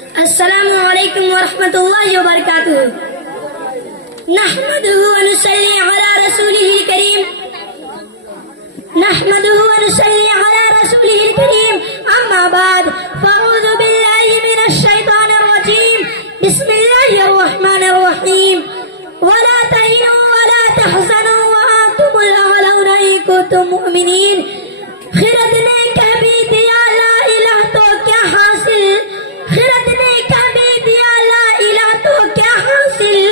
السلام علیکم ورحمۃ اللہ وبرکاتہ. نحمده ونصلي على رسوله الكريم اما بعد فاعوذ بالله من الشیطان الرجیم. بسم اللہ الرحمن الرحیم. ولا تهنوا ولا تحزنوا وانتم الاعلون ان كنتم مؤمنین. خرد نے کبھی دیا لا الہ تو کیا حاصل, خرد نے کبھی دیا لا الہ تو کیا حاصل,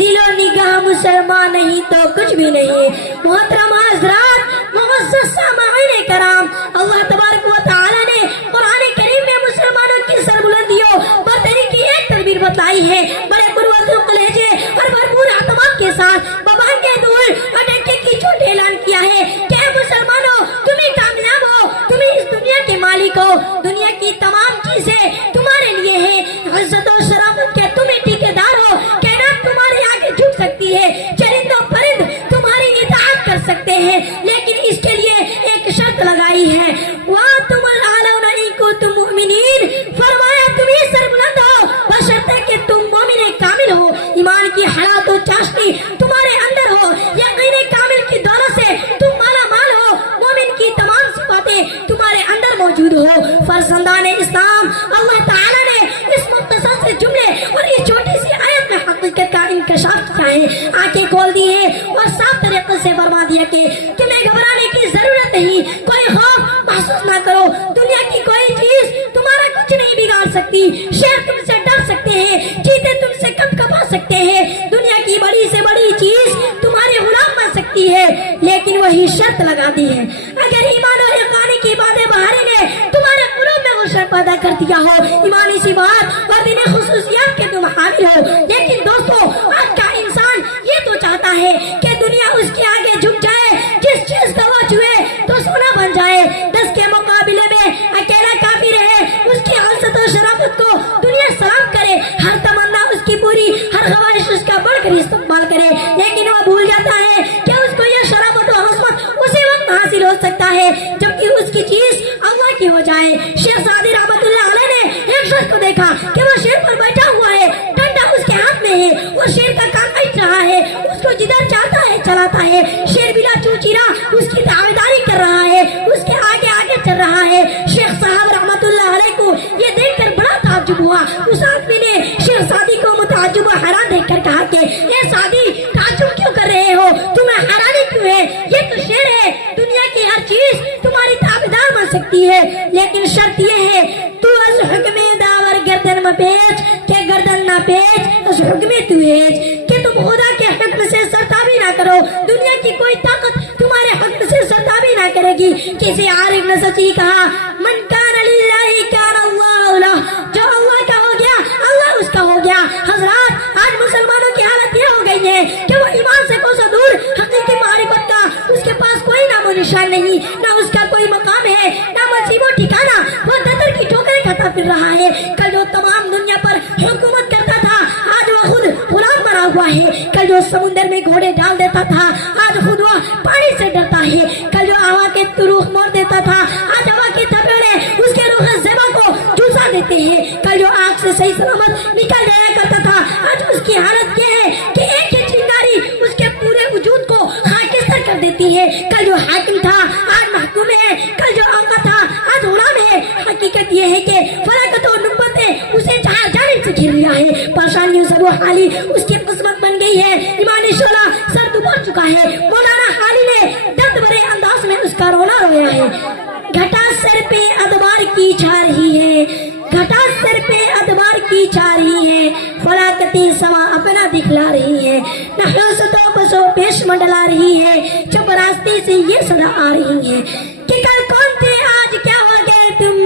دل و نگاہ مسلمان نہیں تو کچھ بھی نہیں. محترم حضرات, معزز سامعین کرام, اللہ تبارک و تعالی نے قرآن کریم میں مسلمانوں کی سربلندیوں برتری کی ایک تدبیر بتائی ہے. بڑے پروازوں لہجے اور بھرپور اعتماد کے ساتھ بابان کے دور اور ڈنکے کی چوٹ اعلان کیا ہے کہ اے مسلمانوں, تمہیں کامیاب ہو, تمہیں اس دنیا کے مالک ہو, دنیا کی تمام چیزیں تمہارے لیے ہے, عزت و شرافت کے تمہیں ٹھیکیدار ہو, کائنات تمہارے آگے جھک سکتی ہے, چرند و پرند تمہاری اطاعت کر سکتے ہیں, لیکن اس کے لیے ایک شرط لگائی ہے. وَأَنْتُمُ الْأَعْلَوْنَ إِن كُنتُم مُؤْمِنِينَ. فرمایا تم ہی سربلند ہو بشرطے کہ تم مومن کامل ہو, ایمان کی حیات و چاشنی تمہارے اندر ہو, یقین کامل کی دولت سے تم مالا مال ہو, مومن کی تمام صفاتیں تمہارے اندر موجود ہو. فرزندان اسلام, اللہ تعالیٰ نے اس مختصر سے جملے اور اس چھوٹی سی آیت میں حقیقت کا انکشاف کیا ہے, آنکھیں کھول دی ہے اور صاف طریقے سے فرما دیا کہ تمہیں گھبرانے کی ضرورت نہیں, کوئی خوف محسوس نہ کرو, دنیا کی کوئی چیز تمہارا کچھ نہیں بگاڑ سکتی. شیر تم سے ڈر سکتے ہیں, چیتے تم سے کپ کپا سکتے ہیں, دنیا کی بڑی سے بڑی چیز تمہارے غلام بن سکتی ہے, لیکن وہی شرط لگا دی ہے اگر ایمان و یقین کی باتیں بہاری نے تمہارے قلوب میں غشن پیدا کر دیا ہو, ایمانی سی بات اور دین خصوصیات کے تم حامل ہو. لیکن دوستو, آج کا انسان یہ تو چاہتا ہے کہ دنیا اس کے آگے جھک جائے, جس چیز کا وہ چھوئے تو سونا بن جائے, 10 کے مقابلے میں اکیلا کافی رہے, اس کی عزت و شرافت کو دنیا سلام کرے, ہر تمنا اس کی پوری, ہر خواہش اس کا بڑھ کر استقبال کرے, لیکن وہ بھول جاتا ہے کہ اس کو یہ شرافت و عظمت اسی وقت حاصل ہو سکتا ہے جبکہ اس کی چیز اللہ کی ہو جائے. شیخ سعدی رحمۃ اللہ علیہ نے ایک شخص کو دیکھا کہ وہ شیر پر بیٹھا ہوا ہے, ڈنڈا اس کے ہاتھ میں ہے, وہ شیر کا کام کر رہا ہے, اس کو جدھر چاہتا ہے چلاتا ہے, شیر بلا چوچیرا اس کی تابعداری کر رہا ہے, اس کے آگے آگے چل رہا ہے. شیخ صاحب رحمۃ اللہ علیہ کو یہ دیکھ کر بڑا تعجب ہوا. اس آدمی نے شیخ سعدی کو متعجب و حیران دیکھ کر کہا کہ اے سعدی, تعجب کیوں کر رہے ہو, تمہیں حیرانی کیوں ہے, یہ تو شیر ہے, دنیا کی ہر چیز تمہاری تابعدار بن سکتی ہے, لیکن شرط یہ ہے تو از حکم داور گردن میں پیچ کہ گردن نہ پیچ از حکم تو ہیچ, کہ تم خدا کے حکم سے سرتابی نہ کرو, دنیا کی کوئی طاقت تمہارے حکم سے سرتابی نہ کرے گی. کسی عارف نے سچی کہا, من کان للہ کان اللہ لہ, جو اللہ کا ہو گیا اللہ اس کا ہو گیا. حضرات, آج مسلمانوں کی حالت یہ ہو گئی ہے کہ وہ ایمان سے کوسوں دور حقیقی معرفت کا اس کے پاس کوئی نام و نشان نہیں, نہ اس کا کوئی مقام ہے, نہ منصب و ٹھکانہ, وہ دتر کی ٹھوکریں کھاتا پھر رہا ہے. کل جو تمام دنیا پر حکومت کرتا تھا آج وہ خود غلام بنا ہوا ہے, کل جو سمندر میں گھوڑے ڈال دیتا تھا آج خود وہ پانی سے ڈرتا ہے, کل جو ہوا کے روح موڑ دیتا تھا آج ہوا کے تھپیڑے اس کے روح زیبا کو چوسا دیتے ہیں, کل جو آنکھ سے صحیح سلامت نکل جایا کرتا تھا آج اس کی حالت یہ ہے کہ ایک ہی چنگاری اس کے پورے وجود کو خاکستر کر دیتی ہے. کل جو حاکم تھا آج محکوم ہے, کل جو آقا تھا آج غلام ہے. حقیقت یہ ہے کہ فلاکت و نبوتیں اسے چہار جانب سے گھیر لیا ہے, پریشانیوں سے وہ حالی اس کی قسمت بن گئی ہے, ایمانی شعلہ سر ڈوبا چکا ہے. مولانا حالی نے درد بھرے انداز میں اس کا رونا رویا ہے. گھٹا سر پہ ادبار کی چھا رہی ہے, گھٹا سر پہ ادبار کی چھا رہی ہے, فلاکتی سوا اپنا دکھلا رہی ہے, نحوستوں بسوں پیش منڈلا رہی ہے, چپ راستے سے یہ صدا آ رہی ہے کہ کل کون تھے آج کیا ہو گئے تم,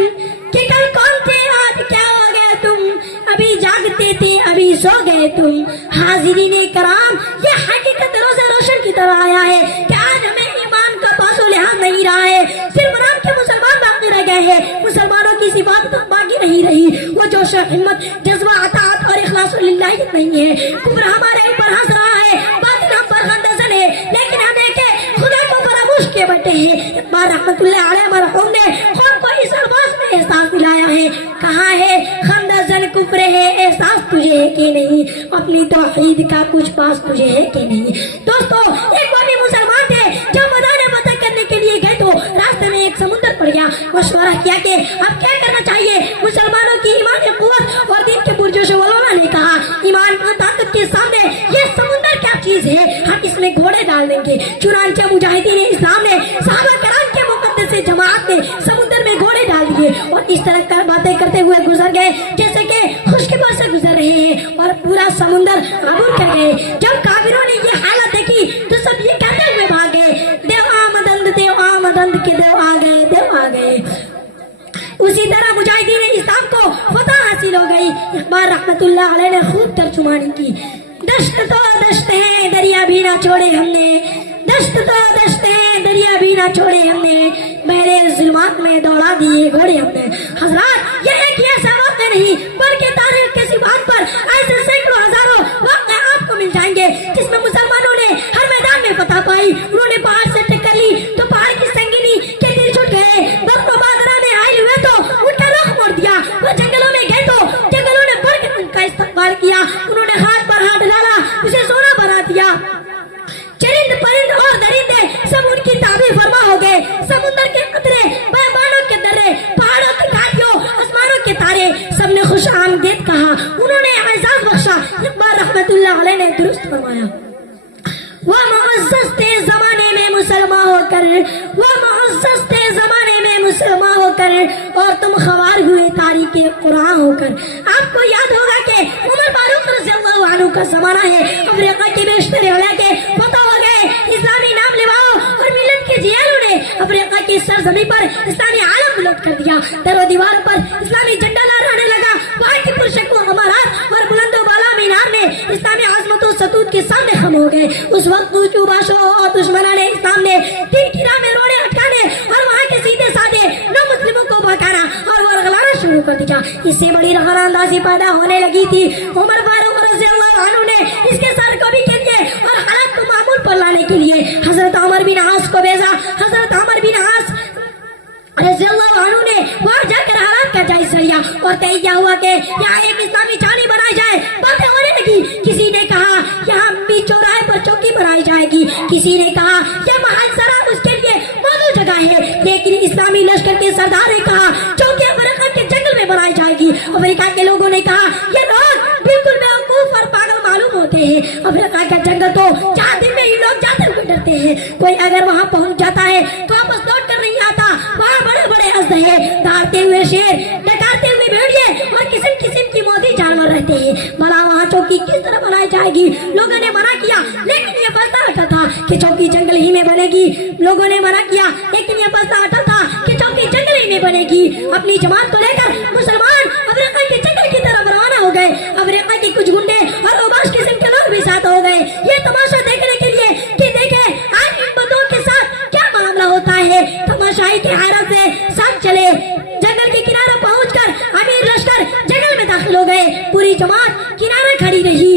کہ کل کون تھے آج کیا ہو گئے تم, ابھی جاگتے تھے ابھی سو گئے تم. حاضرین کرام, یہ حقیقت روز روشن کی طرح آیا ہے کہ آج ہمیں ایمان کا پاس و لحاظ نہیں رہا ہے, صرف نام کے مسلمان باقی رہ گئے ہیں, مسلمانوں کی صفات تک باقی نہیں رہی, وہ جوش و ہمت, جذبہ, اطاعت اور اخلاص للہیت نہیں ہے. کفر ہمارے اوپر ہنس رہا ہے, باطل ہم پر خندزن ہے, لیکن ہم دیکھیں خدا کو فراموش کیے بیٹھے ہیں. اقبال رحمت اللہ علیہ مرحوم نے قوم کو اس الفاظ میں احساس دلایا ہے, کہاں ہے خندز वजन कुफ्र है, एहसास तुझे है कि नहीं, अपनी तौहीद का कुछ पास तुझे है कि नहीं। दोस्तों, एक बार मुसलमान थे, जब मैदान फतह करने के लिए गए तो रास्ते में एक समुद्र पड़ गया। मशवरा किया कि अब क्या करना चाहिए। मुसलमानों की ईमान की कुव्वत और दीन के पुरजोश वलौला ने कहा, ईमान की ताकत के सामने ये समुद्र क्या चीज है, हम इसमें घोड़े डाल देंगे। चुनांचे मुजाहिदीन इस्लाम ने सहाबा कराम के मुक़द्दस से जमात ने समुद्र में घोड़े डाल दिए और इस तरह कर बातें करते हुए गुजर गए जैसे कि खुशकिस्मत से गुजर रहे हैं और पूरा समुद्र आबूर कर गए। जब काफिरों ने ये हालत देखी तो सब ये कहते हुए भागे, देव आमदंद के देव आ गए, देव आ गए। उसी तरह मुजाहिदीन इस्लाम को फतह हासिल हो गई। इकबाल रहमतुल्लाह अलैह ने खूब तर्जुमानी की। दश्त तो दश्त है दरिया भी ना छोड़े हमने, दश्त तो दश्त है दरिया भी ना छोड़े हमने, बहरे जुल्मात में दौड़ा दिए घोड़े हमने। हजरात, ये एक ऐसा वाक़या नहीं बल्कि तारीख किसी बात पर ऐसे सैकड़ों हजारों वाक़या आपको मिल जाएंगे जिसमें मुसलमानों ने हर मैदान में फतह पाई। उन्होंने पहाड़ से टक्कर ली तो पहाड़ की संगीनी के दिल छूट गए। बर्फ बादरा में आए हुए तो उनका रुख मोड़ दिया। वो जंगलों में गए तो जंगलों ने बढ़कर उनका इस्तकबाल किया। उन्होंने हाथ पर हाथ डाला, उसे सोना बना दिया। चरिंद परिंद और दरिंदे सब उनकी ताबीर फरमा हो गए। समुद्र के कतरे, बैबानों के दर्रे, पहाड़ों की घाटियों, आसमानों के तारे, सबने खुश आमदीद कहा। उन्होंने एजाज बख्शा। इकबाल रहमतुल्लाह अलैह ने दुरुस्त फरमाया, वो मुअज़्ज़ज़ थे ज़माने में मुसलमान होकर, वो मुअज़्ज़ज़ थे ज़माने में मुसलमान होकर, और तुम ख़वार हुए तारीख़े कुरान होकर। आपको याद होगा कि उमर फारूक रज़ियल्लाहु अन्हु का ज़माना है। अफ्रीका के बेशतर इलाके फतह हो गए। इस्लामी नाम लिवाओ और मिलत के जियालों ने अफ्रीका की सरजमी पर इस्लामी आलम बुलंद कर दिया। दरो दीवार पर इस्लामी झंडा लहराने लगा। वहाँ की पुरशकों अमारात और बुलंदो बाला मीनार में इस्लामी आज़मतों सतूत के सामने खम हो गए। उस वक्त ऊंचू बाशों और दुश्मनाने इस्लाम ने दिन की राह में रोड़े अटकाने और वहाँ के सीधे साधे न मुस्लिमों को भड़काना और वर्गलाना शुरू कर दिया। इससे बड़ी रगड़ांदाजी पैदा होने लगी थी। उमर फारूक रज़ियल्लाहु अन्हु ने इसके सर कभी के लिए और हालात को मामूल पर लाने के लिए हजरत अमर बिन आस को भेजा। हजरत अमर बिन आस रज़ियल्लाहु अन्हु ने वहाँ जाकर हालात का जायजा लिया और तय किया हुआ कि यहाँ एक इस्लामी छावनी बनाई जाए। बातें होने लगी। किसी ने कहा यहाँ बीच चौराहे पर चौकी बनाई जाएगी, किसी ने कहा यह महल सराब उसके लिए मौजूद जगह है। लेकिन इस्लामी लश्कर के सरदार ने कहा चौकी अफ्रीका के जंगल में बनाई जाएगी। अफ्रीका के लोगों ने कहा ये लोग बिल्कुल बेवकूफ और पागल मालूम होते हैं। अफ्रीका का जंगल तो 4 दिन में ही लोग जाते हुए डरते हैं। कोई अगर वहाँ पहुँच जाता है तो वापस लौट कर नहीं आता। वहाँ बड़े बड़े अजदहे, दौड़ते हुए शेर, डकारते हुए भेड़िए और किस्म किस्म की मौजी जानवर रहते हैं। भला वहाँ चौकी किस तरह बनाई जाएगी? लोगों ने मना किया, लेकिन ये फैसला अटल था कि चौकी जंगल ही में बनेगी। लोगों ने मना किया, लेकिन ये फैसला अटल था कि चौकी जंगल ही में बनेगी। अपनी जमात को लेकर मुसलमान अफ्रीका के जंगल की तरफ रवाना हो गए। अफ्रीका के कुछ गुंडे और ओबाश किस्म के लोग भी साथ हो गए ये तमाशा देखने के लिए कि देखे आज इन बंदों के साथ क्या मामला होता है। तमाशाई की हैरत से साथ चले। जंगल के किनारे पहुंचकर अमीर लश्कर जंगल में दाखिल हो गए। पूरी जमात किनारे खड़ी रही।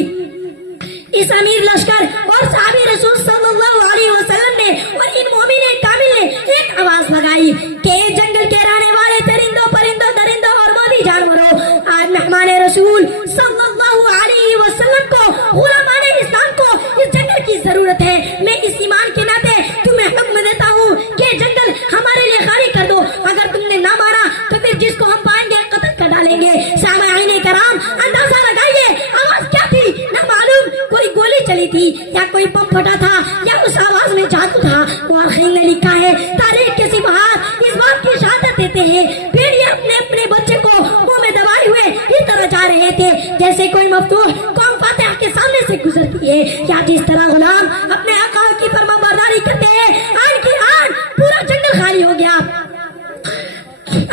इस अमीर लश्कर और सहाबी रसूल सल्लल्लाहु अलैहि वसल्लम ने और इन मोमिन कामिल ने एक आवाज लगाई कि जंगल के रहने वाले परिंदों परिंदों दरिंदों और मोदी जानवरों, आज मेहमान रसूल सल्लल्लाहु अलैहि वसल्लम को, गुलामान इस्लाम को इस जंगल की जरूरत है। मैं इस ईमान के नाते तुम्हें हुक्म देता हूँ कि जंगल हमारे लिए खाली कर दो। अगर तुमने ना माना तो फिर जिसको हम पाएंगे कत्ल कर डालेंगे। सामईन कराम, अंदाजा लगाइए आवाज क्या थी? न मालूम कोई गोली चली थी या कोई बम फटा था या उस आवाज में जादू था। मुअर्रिखीन ने लिखा है तारीख के सिपाही इस बात की शहादत देते हैं फिर ये अपने अपने बच्चे को मुंह में दबाए हुए इस तरह जा रहे थे जैसे कोई मफतूह कौम फातिहा के सामने से गुजरती है या जिस तरह गुलाम अपने आका की फरमाबरदारी करते हैं। आन की आन पूरा जंगल खाली हो गया।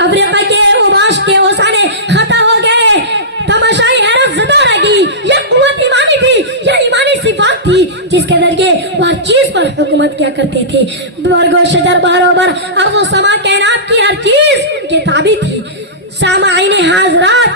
अफ्रीका के ओबाश के ओसाने खत्म हो गए। तमाशाई हैरत ज़दा लगी। यह कुव्वत ईमानी थी, यह ईमानी सिफात थी जिसके जरिए वह हर चीज पर हुकूमत किया करते थे। बरगो शजर बरोबर अर्ज़ समा कायनात की हर चीज उनके ताबी थी। सामाईन हाज़रात,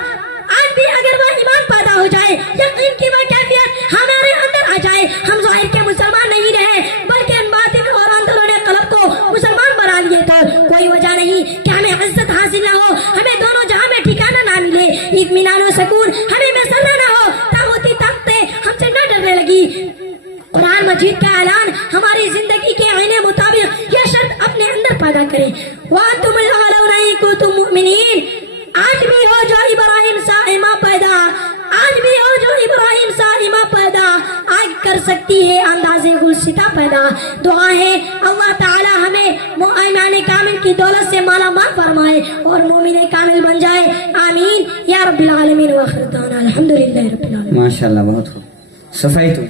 आज भी अगर वह ईमान पैदा हो जाए, यकीन की वह कैफियत हमारे अंदर आ जाए, हम ज़ाहिर के मुसलमान नहीं रहे बल्कि बातिन और अंदरूनी क़ल्ब को मुसलमान बना लिए, तो कोई वजह नहीं कि हमें इज्जत हासिल न हो, हमें दोनों जहां में ठिकाना ना मिले। इत्मीनान توحید کا اعلان ہماری زندگی کے عین مطابق یہ شرط اپنے اندر پیدا کریں. وَأَنْتُمُ الْأَعْلَوْنَ إِن كُنتُم مُؤْمِنِينَ. آج بھی ہو جو ابراہیم سا ایمان پیدا, آج بھی ہو جو ابراہیم سا ایمان پیدا, آج کر سکتی ہے اندازے گلستہ پیدا. دعا ہے اللہ تعالی ہمیں ایمان کامل کی دولت سے مالا مال فرمائے اور مومن کامل بن جائے. آمین یا رب العالمین. وآخر دعوانا الحمدللہ رب العالمین. ماشاءاللہ, بہت خوب. صفائی تو